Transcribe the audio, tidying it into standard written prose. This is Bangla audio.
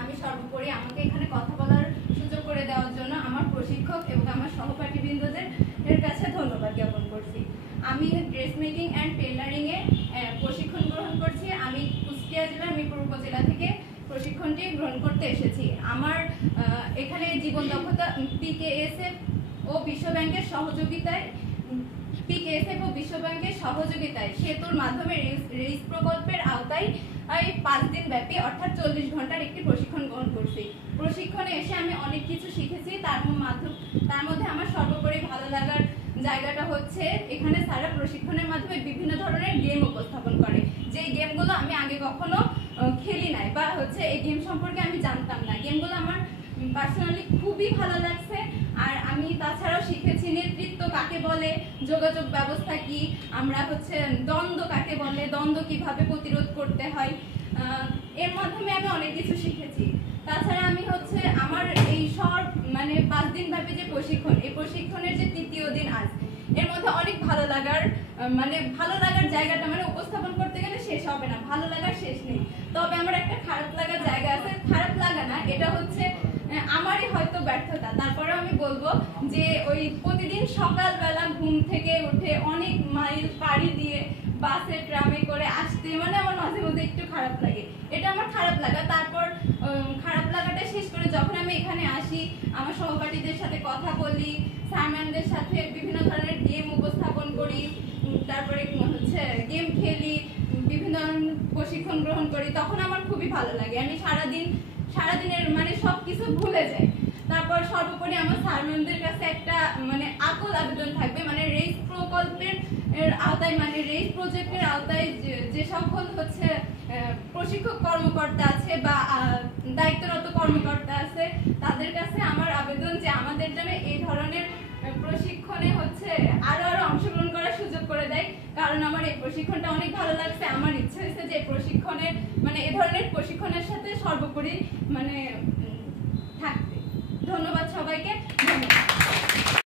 আমি সর্বোপরি আমাকে এখানে কথা বলার সুযোগ করে দেওয়ার জন্য আমার প্রশিক্ষক এবং আমার সহপাঠীবৃন্দদের এর কাছে ধন্যবাদ জ্ঞাপন করছি। আমি ড্রেস মেকিং অ্যান্ড টেইলারিং এ প্রশিক্ষণ গ্রহণ করছি। আমি কুষ্টিয়া জেলার মিরপুর উপজেলা থেকে প্রশিক্ষণটি গ্রহণ করতে এসেছি। আমার এখানে জীবন দক্ষতা পিকেএসএফ ও বিশ্ব ব্যাংকের সহযোগিতায় সেতুর মাধ্যমে রেইস প্রকল্পের আওতায় 5 দিন ব্যাপী অর্থাৎ 40 ঘন্টার একটি প্রশিক্ষণ গ্রহণ করছি। প্রশিক্ষণে এসে আমি অনেক কিছু শিখেছি। তার মধ্যে আমার সর্বোপরি ভালো লাগার জায়গাটা হচ্ছে এখানে স্যাররা প্রশিক্ষণের মাধ্যমে বিভিন্ন ধরনের গেম উপস্থাপন করে, যে গেমগুলো আমি আগে কখনো খেলি নাই বা এই গেম সম্পর্কে আমি জানতাম না। গেমগুলো আমার পার্সোনালি খুবই ভালো লাগছে। আর আমি তাছাড়াও শিখেছি নেতৃত্ব কাকে বলে, যোগাযোগ ব্যবস্থা কি, আমরা দ্বন্দ্ব কাকে বলে, দ্বন্দ্ব কিভাবে প্রতিরোধ করতে হয়। এর মাধ্যমে আমি অনেক কিছু শিখেছি। তাছাড়া আমি আমার এই 5 দিন ব্যাপী যে প্রশিক্ষণ, এই প্রশিক্ষণের যে 3য় দিন আজ, এর মধ্যে অনেক ভালো লাগার জায়গাটা উপস্থাপন করতে গেলে শেষ হবে না, ভালো লাগার শেষ নেই। তবে আমার একটা খারাপ লাগার জায়গা আছে। খারাপ লাগা না, এটা আমারই হয়তো ব্যর্থতা। তারপরে আমি বলবো যে ওই প্রতিদিন সকালবেলা ঘুম থেকে উঠে অনেক মাইল পাড়ি দিয়ে বাসে ট্রামে করে আসতে আমার মাঝে মধ্যে একটু খারাপ লাগে। এটা আমার খারাপ লাগা। তারপর খারাপ লাগাটা শেষ করে যখন আমি এখানে আসি, আমার সহপাঠীদের সাথে কথা বলি, স্যারম্যানদের সাথে বিভিন্ন ধরনের গেম উপস্থাপন করি, তারপরে গেম খেলি, বিভিন্ন প্রশিক্ষণ গ্রহণ করি, তখন আমার খুবই ভালো লাগে। আমি সারাদিনের সবকিছু ভুলে যাই। তারপর সর্বোপরি আমার স্যারম্যানদের কাছে একটা আকুল আবেদন থাকবে, রেইস প্রকল্পের আওতায় রেইস প্রজেক্টের আওতায় যে সকল প্রশিক্ষক কর্মকর্তা আছে বা দায়িত্বরত কর্মকর্তা আছে, তাদের কাছে আমার আবেদন যে আমাদের জন্য এই ধরনের প্রশিক্ষণে আরো অংশগ্রহণ করার সুযোগ করে দেয়। কারণ আমার এই প্রশিক্ষণটা অনেক ভালো লাগছে। আমার ইচ্ছে হয়েছে যে প্রশিক্ষণে এ ধরনের প্রশিক্ষণের সাথে সর্বোপরি